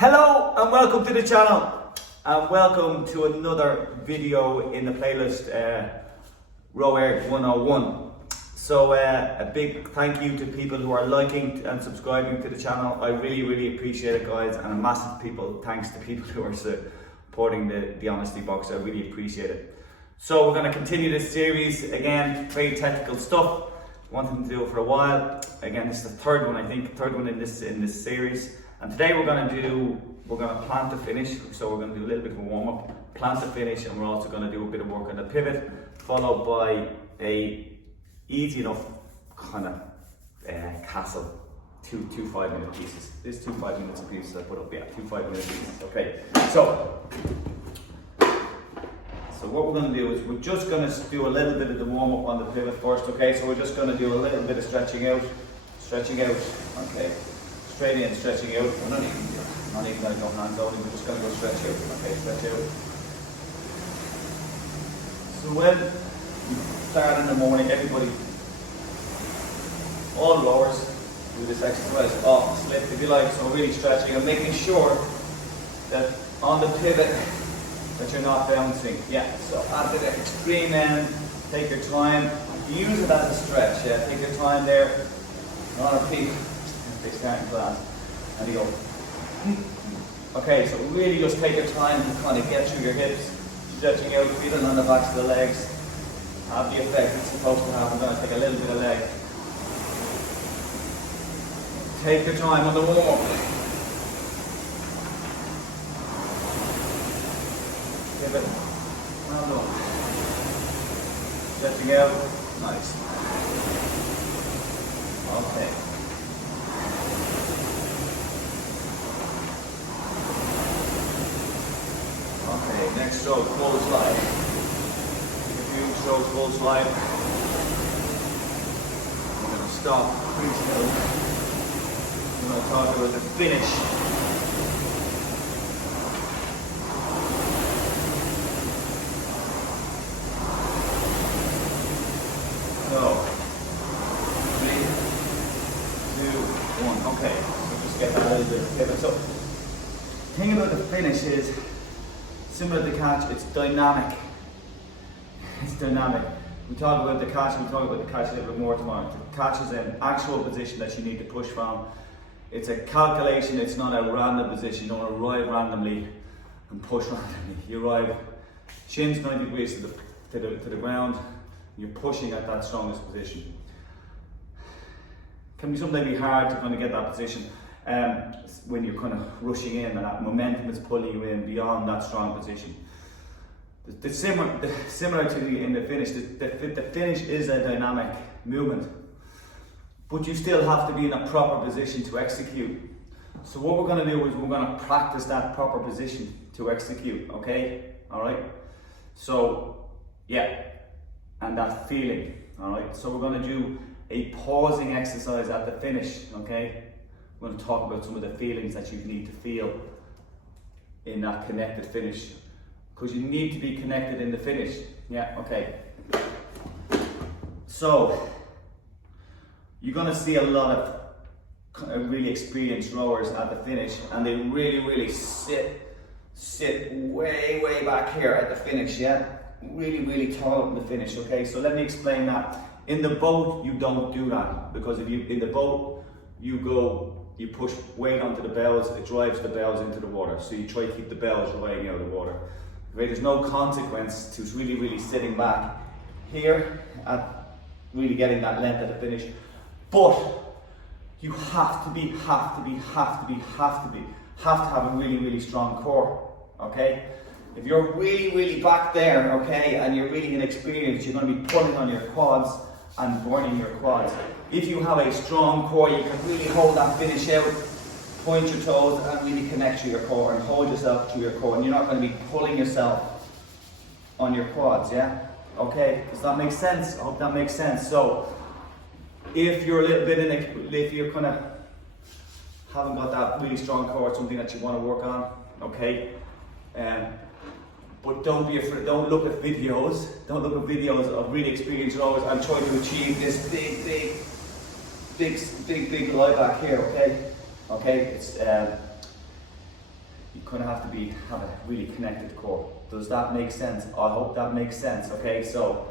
Hello and welcome to the channel and welcome to another video in the playlist Row ERG 101. So a big thank you to people who are liking and subscribing to the channel. I really appreciate it, guys, and a massive thanks to people who are supporting the honesty box. I really appreciate it. So we're going to continue this series again, very technical stuff. Wanted to do it for a while. Again, this is the third one, I think, in this series. And today we're going to plan to finish. So we're going to do a little bit of a warm up, plan to finish, and we're also going to do a bit of work on the pivot, followed by a easy enough kind of castle. Two 5-minute pieces. There's 2 5-minute pieces I put up. Yeah, 2 5-minute pieces. Okay. So what we're going to do is we're just going to do a little bit of the warm up on the pivot first. Okay. So we're just going to do a little bit of stretching out. Okay. Straight in, stretching out. We're not even going to go hands only, we're just going to go stretch out. Okay, stretch out. So when you start in the morning, everybody, all rowers do this exercise off slip, if you like. So really stretching and making sure that on the pivot that you're not bouncing. Yeah, so at the extreme end, take your time. Use it as a stretch. Yeah, take your time there. On a peak. They start in class and you go. Okay, so really just take your time to kind of get through your hips, stretching out, feeling on the backs of the legs. Have the effect it's supposed to have. I'm going to take a little bit of leg. Take your time on the warm up. Pivot. Well done. Stretching out. Nice. Okay. Okay, next stroke, full slide. Take a few strokes, full slide. We're going to stop, crease out. We're going to talk about the finish. So, 3, 2, 1. Okay, so just get that a little bit of pivot. So, the thing about the finish is, similar to the catch, it's dynamic. It's dynamic. We talk about the catch a little bit more tomorrow. The catch is an actual position that you need to push from. It's a calculation, it's not a random position. You don't arrive randomly and push randomly. You arrive shins 90 degrees to the ground, and you're pushing at that strongest position. Can be sometimes be hard to kind of get that position. When you're kind of rushing in and that momentum is pulling you in beyond that strong position. Similar to in the finish, the finish is a dynamic movement, but you still have to be in a proper position to execute. So what we're going to do is we're going to practice that proper position to execute, okay? All right? So, yeah, and that feeling, all right? So we're going to do a pausing exercise at the finish, okay? We're going to talk about some of the feelings that you need to feel in that connected finish, because you need to be connected in the finish. Yeah, okay. So, you're going to see a lot of really experienced rowers at the finish, and they really sit way back here at the finish, yeah? Really tall up in the finish, okay? So let me explain that. In the boat, you don't do that, because if you, in the boat, you push weight onto the bells, it drives the bells into the water. So you try to keep the bells riding out of the water. Okay, there's no consequence to really sitting back here at really getting that length at the finish. But you have to have a really strong core, okay? If you're really back there, okay, and you're really inexperienced, you're going to be pulling on your quads and burning your quads. If you have a strong core, you can really hold that finish out, point your toes and really connect to your core and hold yourself to your core, and you're not going to be pulling yourself on your quads, yeah? Okay, does that make sense? I hope that makes sense. So, if you're a little bit if you're kind of haven't got that really strong core, it's something that you want to work on, okay? But don't be afraid, don't look at videos of really experienced rowers and try to achieve this big lie back here, okay? Okay, it's kind of have to have a really connected core. Does that make sense? I hope that makes sense. Okay, so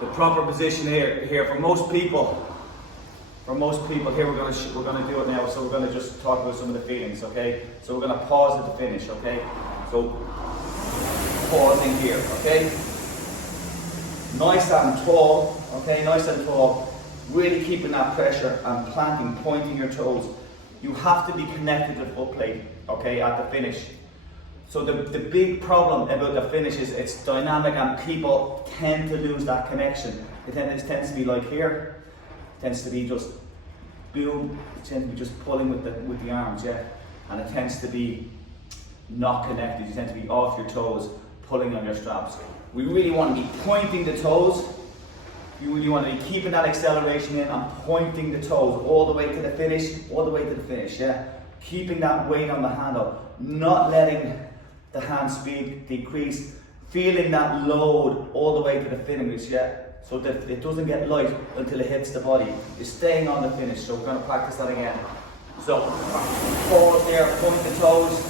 the proper position here for most people. Here we're gonna do it now. So we're gonna just talk about some of the feelings. Okay, so we're gonna pause at the finish. Okay, so pausing here. Okay, nice and tall. Okay, nice and tall. Really keeping that pressure and planting, pointing your toes. You have to be connected to the foot plate, okay, at the finish. So the big problem about the finish is it's dynamic and people tend to lose that connection. It tends to be like here, it tends to be just boom, it tends to be just pulling with the arms, yeah. And it tends to be not connected. You tend to be off your toes, pulling on your straps. We really want to be pointing the toes. You really want to be keeping that acceleration in and pointing the toes all the way to the finish, yeah? Keeping that weight on the handle, not letting the hand speed decrease, feeling that load all the way to the finish, yeah? So that it doesn't get light until it hits the body. You're staying on the finish, so we're going to practice that again. So, pause there, point the toes,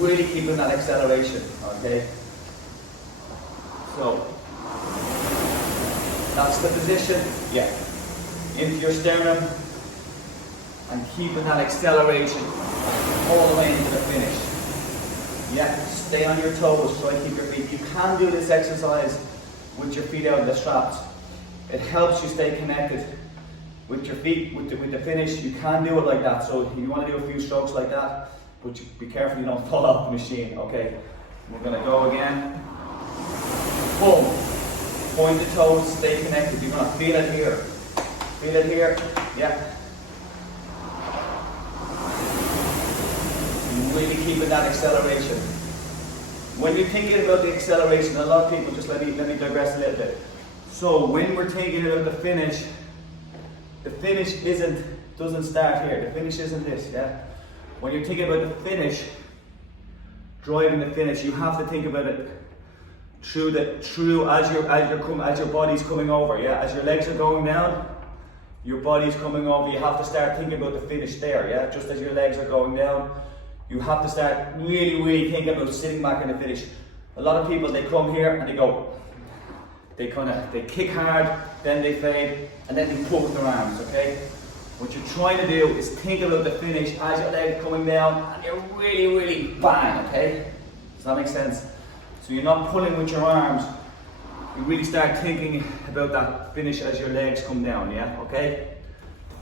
really keeping that acceleration, okay? So, that's the position, yeah. Into your sternum and keeping that acceleration all the way into the finish. Yeah, stay on your toes, try to keep your feet. You can do this exercise with your feet out of the straps. It helps you stay connected with your feet, with the finish. You can do it like that, so you want to do a few strokes like that, but be careful you don't fall off the machine, okay? We're going to go again. Boom. Point the toes, stay connected. You're going to feel it here. Feel it here. Yeah. Really keeping that acceleration. When you're thinking about the acceleration, a lot of people, just let me digress a little bit. So when we're thinking about the finish doesn't start here. The finish isn't this, yeah? When you're thinking about the finish, driving the finish, you have to think about it as your body's coming over, yeah. As your legs are going down, your body's coming over. You have to start thinking about the finish there, yeah. Just as your legs are going down, you have to start really thinking about sitting back in the finish. A lot of people, they come here and they go, they kick hard, then they fade, and then they pull with their arms, okay. What you're trying to do is think about the finish as your legs coming down, and you're really bang, okay. Does that make sense? So you're not pulling with your arms, you really start thinking about that finish as your legs come down, yeah, okay?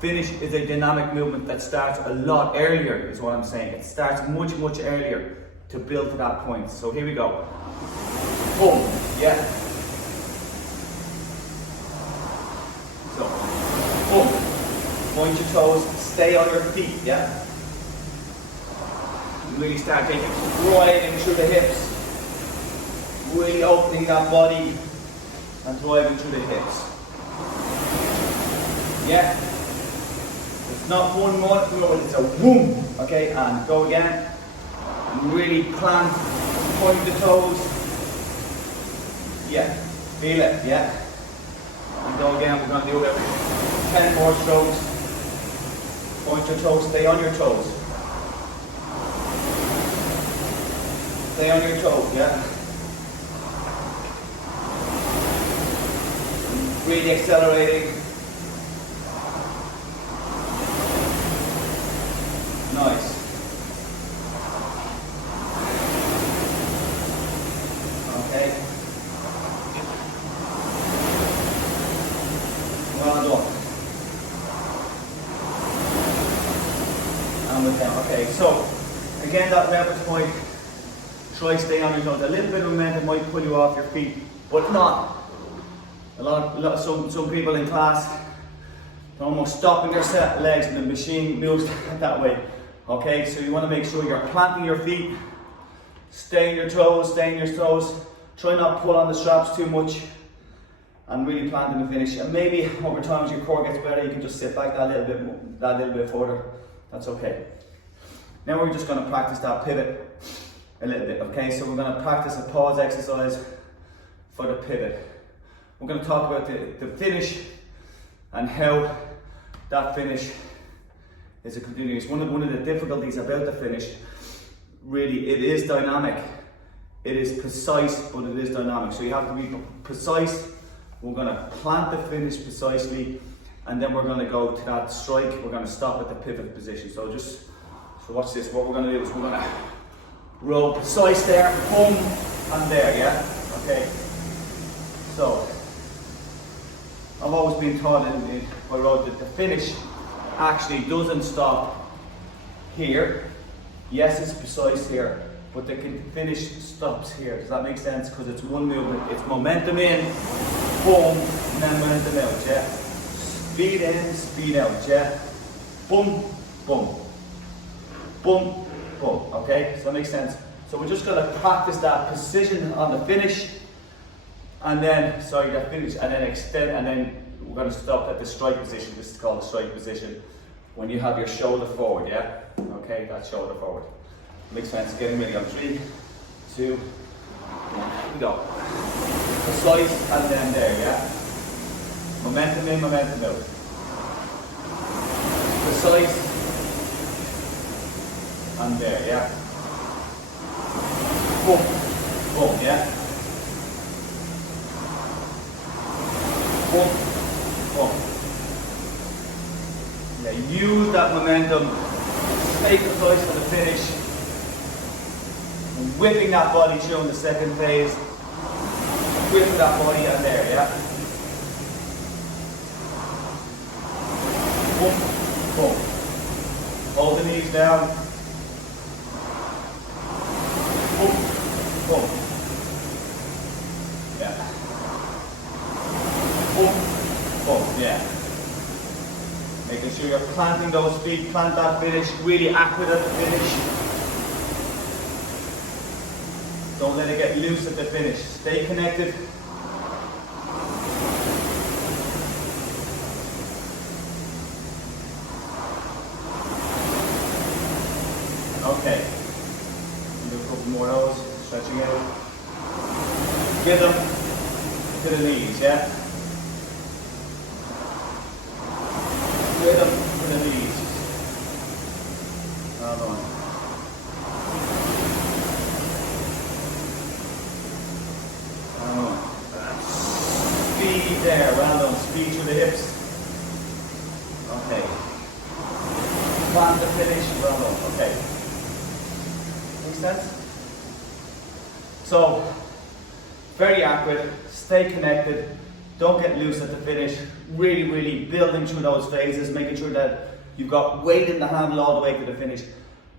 Finish is a dynamic movement that starts a lot earlier, is what I'm saying. It starts much earlier to build to that point. So here we go. Boom, yeah. So, boom. Point your toes, stay on your feet, yeah? Really start taking, driving through the hips. Really opening that body and driving through the hips. Yeah. It's not one more, it's a boom. Okay, and go again. And really plant, point the toes. Yeah, feel it, yeah. And go again, we're going to do it 10 more strokes. Point your toes, stay on your toes. Stay on your toes, yeah. Really accelerating. Nice. Okay. Well done. And with them. Okay, so again, that reference point, try stay on your toes. A little bit of momentum might pull you off your feet, but not. Some people in class, they're almost stopping their set legs and the machine moves that way. Okay, so you want to make sure you're planting your feet, stay in your toes, try not to pull on the straps too much, and really planting the finish. And maybe over time as your core gets better, you can just sit back that little bit further. That's okay. Now we're just going to practice that pivot a little bit, okay? So we're going to practice a pause exercise for the pivot. We're going to talk about the finish and how that finish is a continuous. One of the difficulties about the finish really, it is dynamic. It is precise, but it is dynamic. So you have to be precise. We're going to plant the finish precisely, and then we're going to go to that strike. We're going to stop at the pivot position. So watch this. What we're going to do is we're going to roll precise there, boom, and there, yeah? Okay. So, I've always been taught by road that the finish actually doesn't stop here. Yes, it's precise here, but the finish stops here. Does that make sense? Because it's one movement. It's momentum in, boom, and then momentum out, yeah? Speed in, speed out, yeah? Boom, boom. Boom, boom, okay? Does that make sense? So we're just gonna practice that precision on the finish, and then, that finish, and then extend, and then we're gonna stop at the strike position. This is called the strike position. When you have your shoulder forward, yeah? Okay, that shoulder forward. Makes sense, getting ready on 3, 2, 1, we go. Precise, and then there, yeah? Momentum in, momentum out. Precise, and there, yeah? Boom, boom, yeah? Boom, boom. Yeah, use that momentum, stay precise for the finish. Whipping that body through in the second phase. Whip that body and there, yeah? Boom, boom. Hold the knees down. Boom, boom. Yeah. Boom, boom, yeah. Making sure you're planting those feet, plant that finish, really accurate at the finish. Don't let it get loose at the finish. Stay connected. Okay. Do a couple more of those, stretching out. Get them to the knees, yeah? Get them to the knees. Hold on. Speed there, well done. Speed through the hips. Okay. Plant the finish, well done. Okay. Makes sense? So, very accurate, stay connected, don't get loose at the finish. Really, really building through those phases, making sure that you've got weight in the handle all the way to the finish.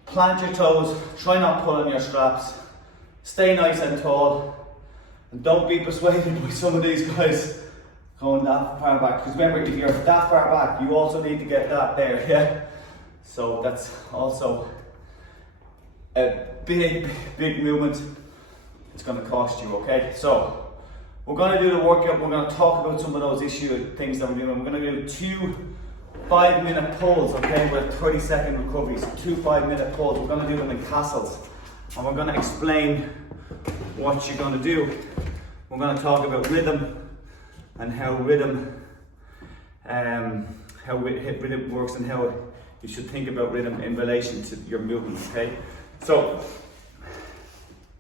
Plant your toes, try not pulling your straps. Stay nice and tall. And don't be persuaded by some of these guys going that far back. Because remember, if you're that far back, you also need to get that there, yeah? So that's also a big, big movement. It's going to cost you, okay? So we're going to do the workout. We're going to talk about some of those things that we're doing. We're going to do 2 5-minute pulls, okay? With 30-second recoveries. 2 5-minute pulls. We're going to do them in castles. And we're going to explain what you're going to do. We're going to talk about rhythm and how rhythm works and how you should think about rhythm in relation to your movement, okay? So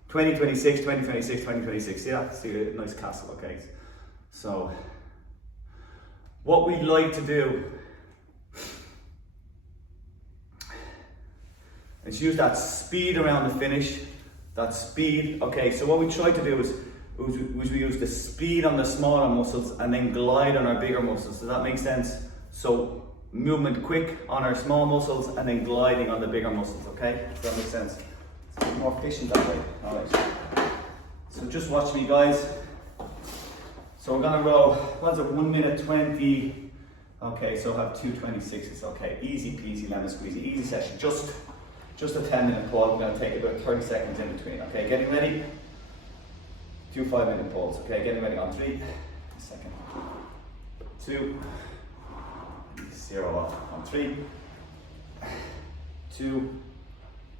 2026, 2026, 2026, yeah, see a nice castle, okay? So what we'd like to do is use that speed around the finish, that speed, okay? So what we try to do is we use the speed on the smaller muscles and then glide on our bigger muscles. Does that make sense? So movement quick on our small muscles and then gliding on the bigger muscles, okay? Does that make sense? It's more efficient that way. All right. So just watch me, guys. So we're gonna row, what's it, 1 minute 20. Okay, so have 2 26s, okay. Easy peasy, lemon squeezy, easy session. Just a 10-minute pull. We're gonna take about 30 seconds in between, okay? Getting ready? 2 5-minute pulls, okay? Getting ready on 3, second, 2, 0 off on 3, 2,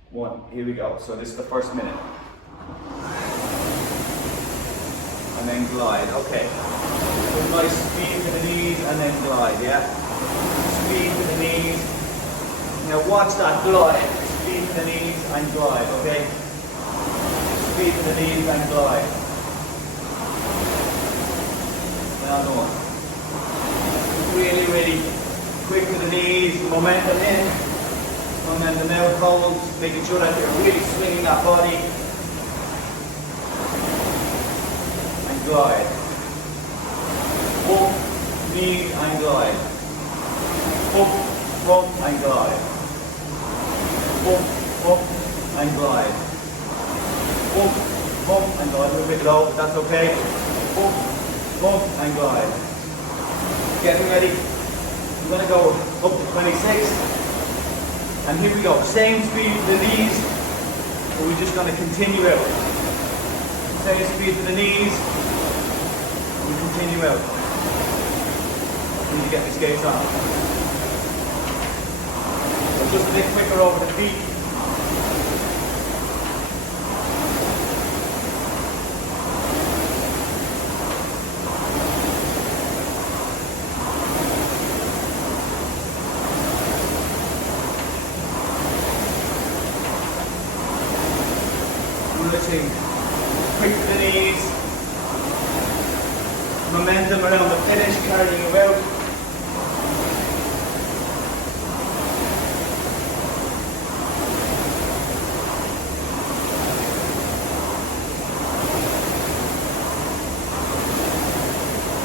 1. Here we go. So this is the first minute. And then glide, okay. So nice speed to the knees and then glide, yeah? Speed to the knees. Now watch that glide. Speed to to the knees and glide, okay? Speed to the knees and glide. Now go on. Really, really quick to the knees, momentum in, momentum out, hold, making sure that you're really swinging that body. And glide. Up, knee and glide. Up and glide. Up and glide. Up and glide. A little bit low, but that's okay. Up and glide. Getting ready. I'm going to go up to 26. And here we go. Same speed to the knees, but we're just going to continue out. Same speed to the knees, and continue out. Need to get my skates on. So just a bit quicker over the feet. Lifting quick to the knees. Momentum around the finish, carrying you out.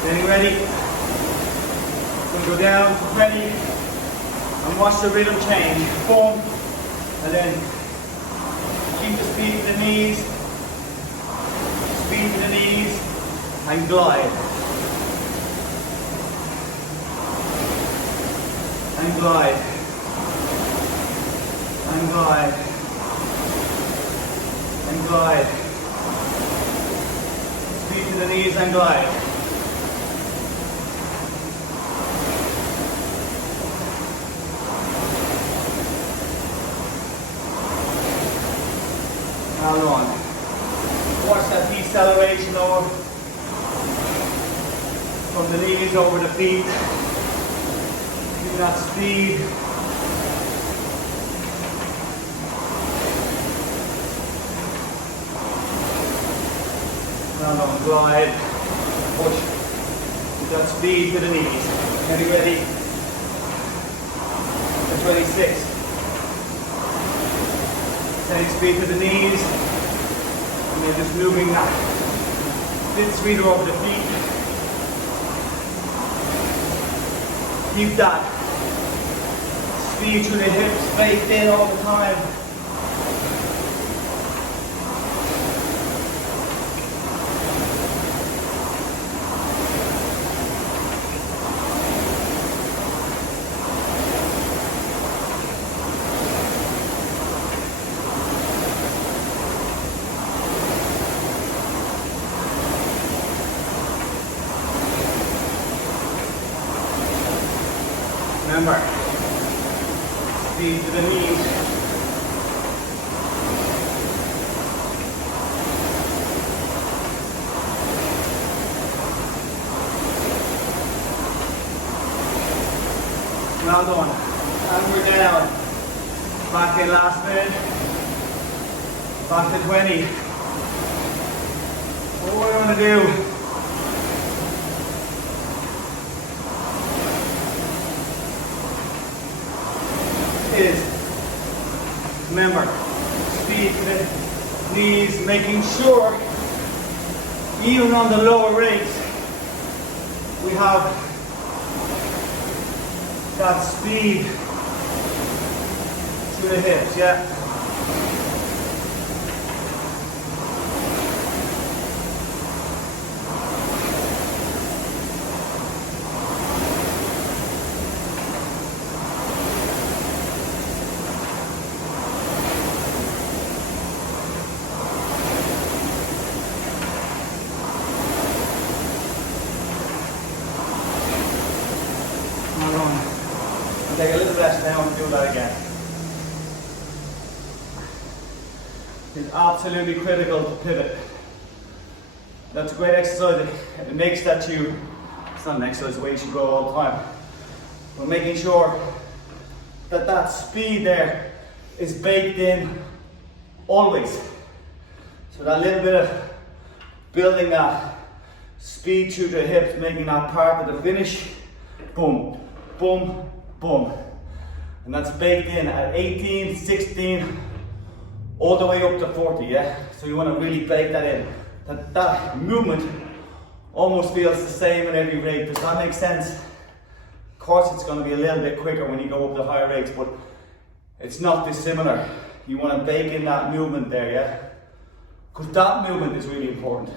Getting ready. Going to go down to 20 and watch the rhythm change. Boom, and then keep the speed to the knees, speed to the knees, and glide. And glide. And glide. And glide. Speed to the knees and glide. Now on. Watch that deceleration over from the knees over the feet. Keep that speed. Now on, glide. Push. Keep that speed to the knees. Getting ready. To 26. Same speed to the knees, and you're just moving that bit sweeter over the feet. Keep that speed through the hips, baked in all the time. Remember, speed to the knees. Well done. And we're down. Back in last minute. Back to 20. What we're going to do is, remember, speed to the knees, making sure even on the lower rates we have that speed to the hips, yeah? Take a little rest now and do that again. It's absolutely critical to pivot. That's a great exercise. It makes that you, it's not an exercise the way you should go all the time, but making sure that that speed there is baked in always. So that little bit of building that speed through the hips, making that part of the finish. Boom, boom, boom. And that's baked in at 18, 16, all the way up to 40, yeah? So you want to really bake that in. That movement almost feels the same at every rate. Does that make sense? Of course it's going to be a little bit quicker when you go up to higher rates, but it's not dissimilar. You want to bake in that movement there, yeah? Because that movement is really important.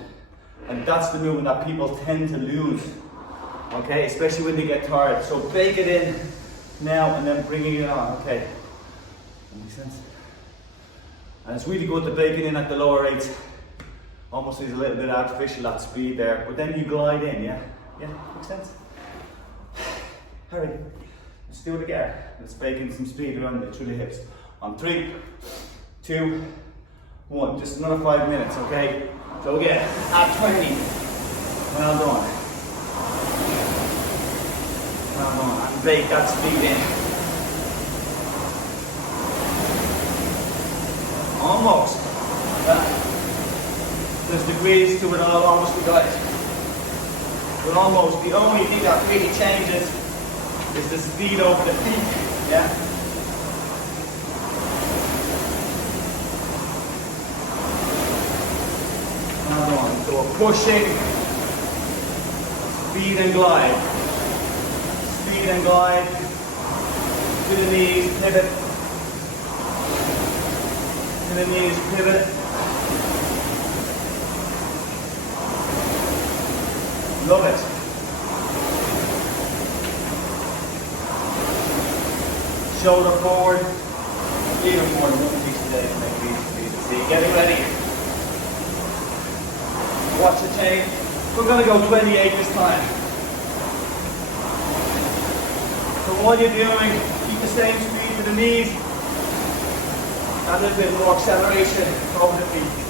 And that's the movement that people tend to lose. Okay, especially when they get tired. So bake it in now and then bringing it on. Okay, that makes sense. And it's really good to bake it in at the lower rates. Almost is a little bit artificial, that speed there. But then you glide in, yeah? Yeah, makes sense. Hurry. Let's do it again. Let's bake in some speed around through the hips. On 3, 2, 1. Just another 5 minutes, okay? So again, at 20. Well done. Well done. And bake that speed in. Almost. There's degrees to it all, almost we got it. But almost, the only thing that really changes is the speed over the feet, yeah? Now on, so we're pushing, speed and glide. Speed and glide, to the knees, pivot. To the knees, pivot. Love it. Shoulder forward. Even more than one piece today to make it easy to see. Getting ready. Watch the change. We're going to go 28 this time. So all you're doing, keep the same speed to the knees. A little bit more acceleration over the feet.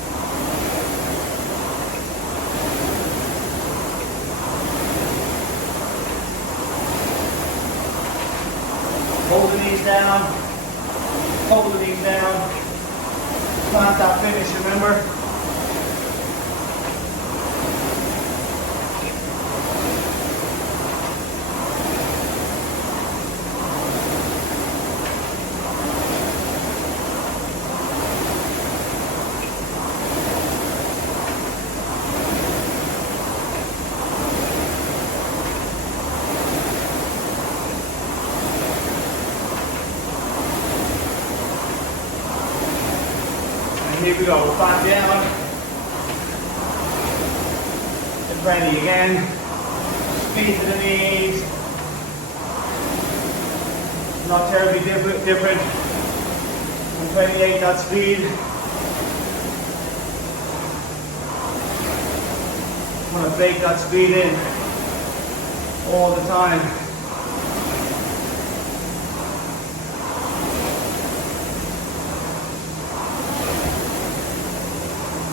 Hold the knees down, hold the knees down, plant that finish, remember? Here we go, back down, and ready again, speed to the knees, not terribly different, and 28 that speed. I want to bake that speed in all the time.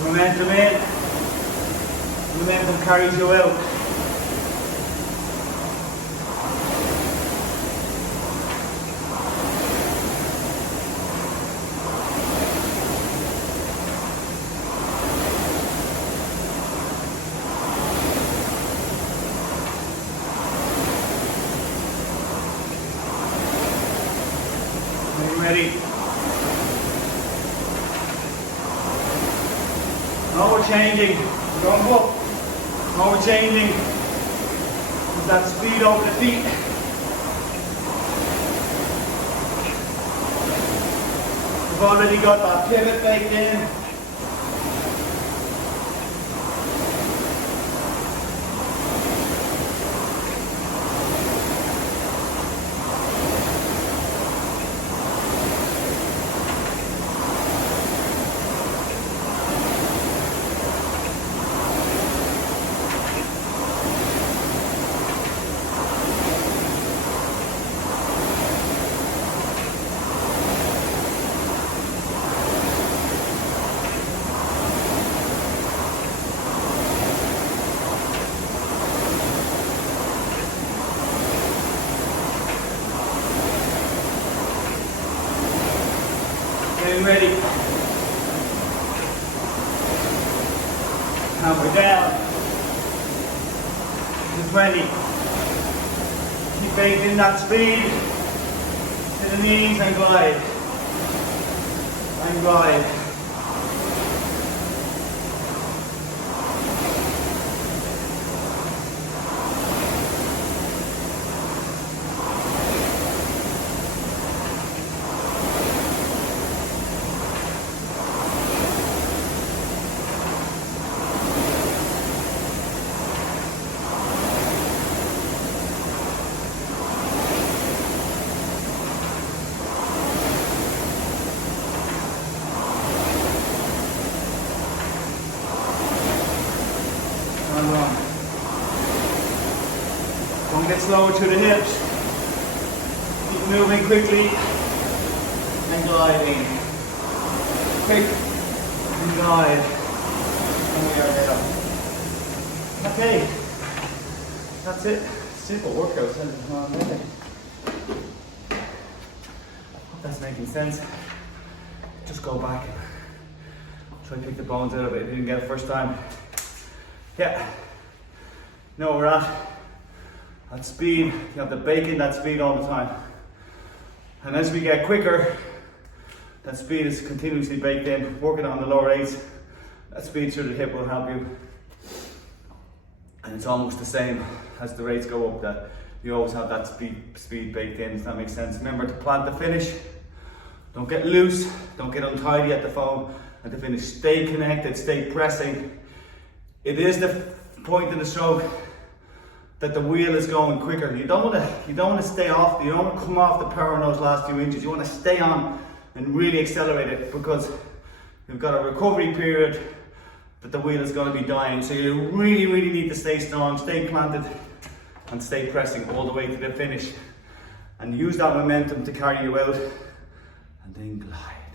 Momentum in, momentum carries you out. Are you ready? Now we're changing, we're going up. Now we're changing with that speed over the feet. We've already got that pivot baked in. And we're down to 20. Keep baking that speed to the knees and glide. And glide. Don't get slower to the hips. Keep moving quickly and gliding. Quick and glide. And we are there. Okay, that's it. Simple workout. Hope that's making sense. Just go back and try to pick the bones out of it if you didn't get it first time. Yeah, know where we're at. At speed, you have to bake in that speed all the time. And as we get quicker, that speed is continuously baked in, working on the lower eights. That speed through the hip will help you. And it's almost the same as the rates go up, that you always have that speed baked in, does that make sense? Remember to plant the finish. Don't get loose, don't get untidy at the phone. At the finish, stay connected, stay pressing. It is the point in the stroke that the wheel is going quicker. You don't want to stay off. You don't want to come off the power in those last few inches. You want to stay on and really accelerate it, because you've got a recovery period that the wheel is going to be dying. So you really need to stay strong, stay planted, and stay pressing all the way to the finish. And use that momentum to carry you out, and then glide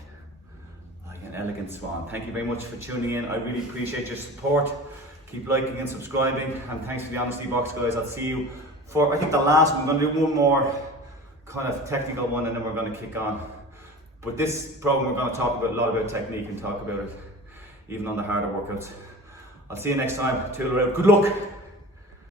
like an elegant swan. Thank you very much for tuning in. I really appreciate your support. Keep liking and subscribing, and thanks for the honesty box, guys. I'll see you for, I think, the last one. I'm going to do one more kind of technical one, and then we're going to kick on. But this program, we're going to talk about a lot about technique and talk about it even on the harder workouts. I'll see you next time. Toodle out. Good luck.